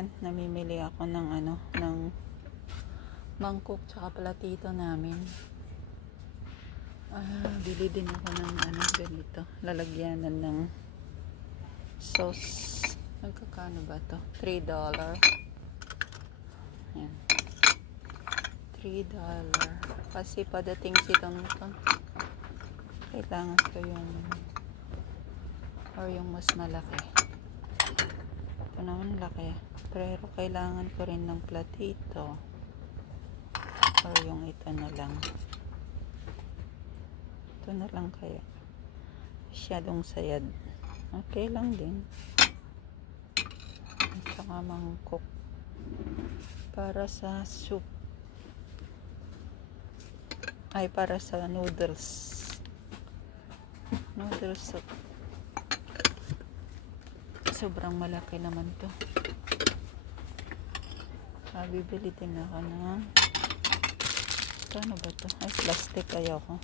Ayan, namimili ako ng ng mangkok tsaka platito namin. Bili din ako ng ganito, lalagyanan ng sauce. Magkakano ba to? $3. Ayan, $3. Kasi padating si Tonton, kailangan ko yung mas malaki. Ito naman laki, pero kailangan ko rin ng platito, or yung ito na lang. Ito na lang kaya masyadong sayad. Okay lang din. At saka mangkok para sa soup, ay para sa noodles soup. Sobrang malaki naman to. Bibili din ako ng ano ba to? Ay, plastic ayoko.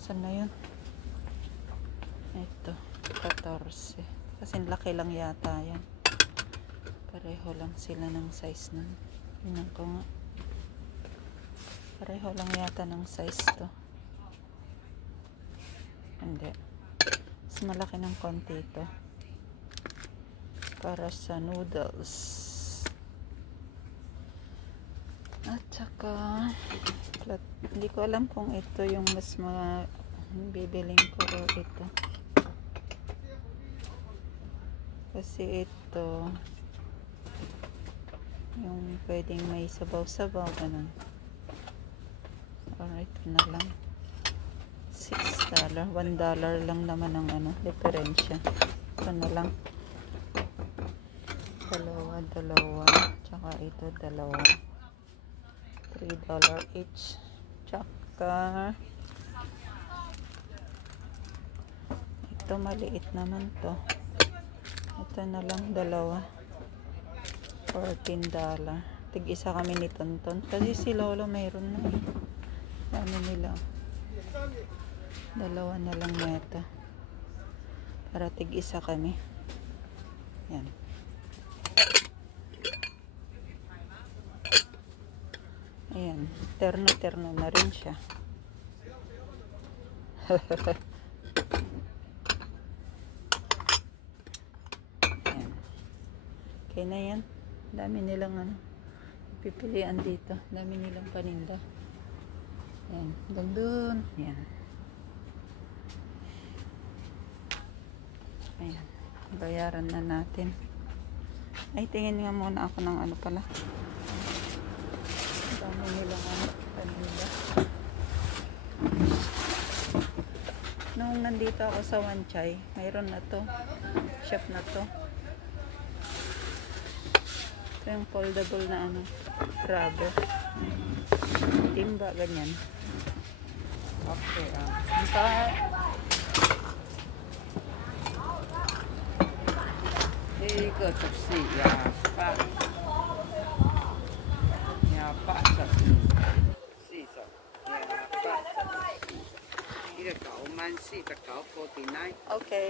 Saan na yun? Ito, 14. Kasi laki lang yata yan. Pareho lang sila ng size nun. Tingnan ko nga. Pareho lang yata ng size to. Hindi. Mas malaki ng konti ito. Para sa noodles. At saka hindi ko alam kung ito yung mas bibiling ko o ito. Kasi ito yung pwedeng may sabaw-sabaw, ganun. Or ito na lang. $6. $1 lang naman ang diferensya. Ito na lang. Dalawa. Tsaka ito, dalawa. $3 each. Tsaka ito maliit naman to. Ito na lang, dalawa. $14. Tig-isa kami ni Tonton. Kasi si Lolo mayroon na eh. Dami nila. Dalawa na lang neta. Para tig-isa kami. Yan. Ayan. Terno na rin siya. Ayan. Okay na yan. Dami nilang pipilian dito. Dami nilang paninda. Ayan. Doon. Ayan. Ayan. Bayaran na natin. Ay, tingin nga muna ako ng pala. Dami nilang paninda. Nung nandito ako sa Wanchay, mayroon na to. Shop na to. Ito yung foldable na grabo. Timba, ganyan. Okay,呢個就是28，28就40，28就呢個949.49。Okay.